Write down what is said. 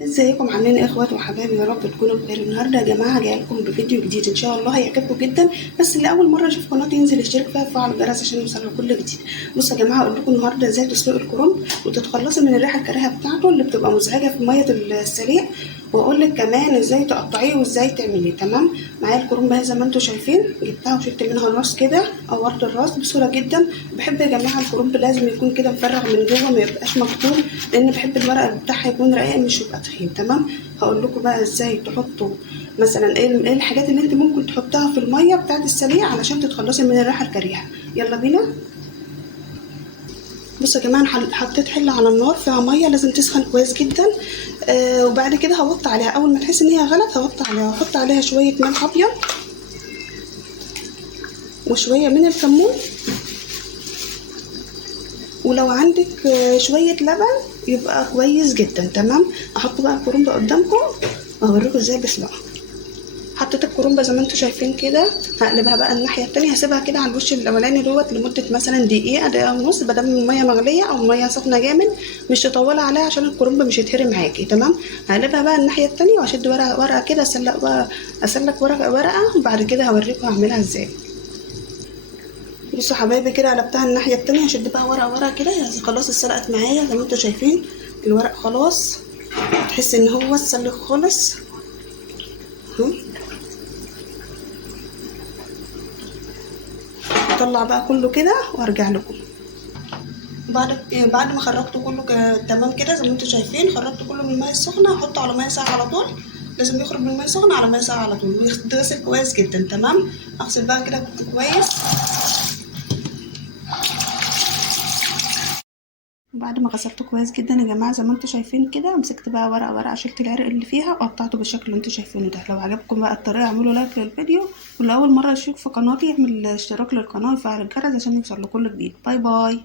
ازيكم عاملين ايه يا اخوات وحبايبي؟ يا رب تكونوا بخير. النهارده يا جماعه جايه لكم بفيديو جديد ان شاء الله هيعجبكم جدا، بس اللي اول مره يشوف قناتي ينزل يشترك فيها ويفعل الجرس عشان يوصله كل جديد. بصوا يا جماعه، اقول لكم النهارده ازاي تسلقوا الكرنب وتتخلصي من الريحه الكريهه بتاعته اللي بتبقى مزعجه في ميه السليق، واقول لك كمان ازاي تقطعيه وازاي تعمليه. تمام؟ معايا الكرنب اهي زي ما انتم شايفين، جبتها وشلت منها الراس كده، قورت الراس بسهوله جدا. بحب يا جماعه الكرنب لازم يكون كده مفرغ من جوه، ما يبقاش مكتوم، لان بحب الورق بتاعها يكون رقيق مش يبقى تخين. تمام؟ هقول لكم بقى ازاي تحطوا مثلا ايه الحاجات اللي انت ممكن تحطها في الميه بتاعه السليق علشان تتخلصي من الريحه الكريهه. يلا بينا. بصوا يا جماعه، انا حطيت حله على النار فيها ميه لازم تسخن كويس جدا. وبعد كده هوطي عليها، اول ما تحس ان هي غلت هوطي عليها واحط عليها شويه ملح ابيض وشويه من الكمون، ولو عندك شويه لبن يبقى كويس جدا. تمام؟ احط بقى الكرنب قدامكم واوريكم ازاي بسلقها. حطيت الكرنبه زي ما انتم شايفين كده، هقلبها بقى الناحيه التانية، هسيبها كده على الوش الاولاني دوت لمده مثلا دقيقه دقيقه ونص، بدل الميه مغليه او الميه سخنه جامد، مش تطولي عليها عشان الكرنب مش هيتهري معاكي. تمام؟ هقلبها بقى الناحيه التانية واشد ورقه ورقه كده، اسلك ورقه ورقه، وبعد كده هوريكم هعملها ازاي. بصوا حبايبي، كده قلبتها الناحيه التانية، هشد بقى ورقه ورقه كده، خلاص اتسلقت معايا زي ما انتم شايفين. الورق خلاص، تحس ان هو اتسلق خالص. اطلع بقى كله كده وارجع لكم. بعد ما خرجته كله تمام كده زي ما انتم شايفين، خرجته كله من الميه السخنه، احطه على ميه ساقعه على طول. لازم يخرج من الميه السخنه على ميه ساقعه على طول ويتغسل كويس جدا. تمام؟ اغسل بقى كده كويس. بعد ما غسلته كويس جدا يا جماعه زي ما انتم شايفين كده، مسكت بقى ورقه ورقه، شلت العرق اللي فيها وقطعته بالشكل اللي انتم شايفينه ده. لو عجبكم بقى الطريقه اعملوا لايك للفيديو، واللي اول مره يشوف في قناتي يعمل اشتراك للقناه ويفعل الجرس عشان يوصل له كل جديد. باي باي.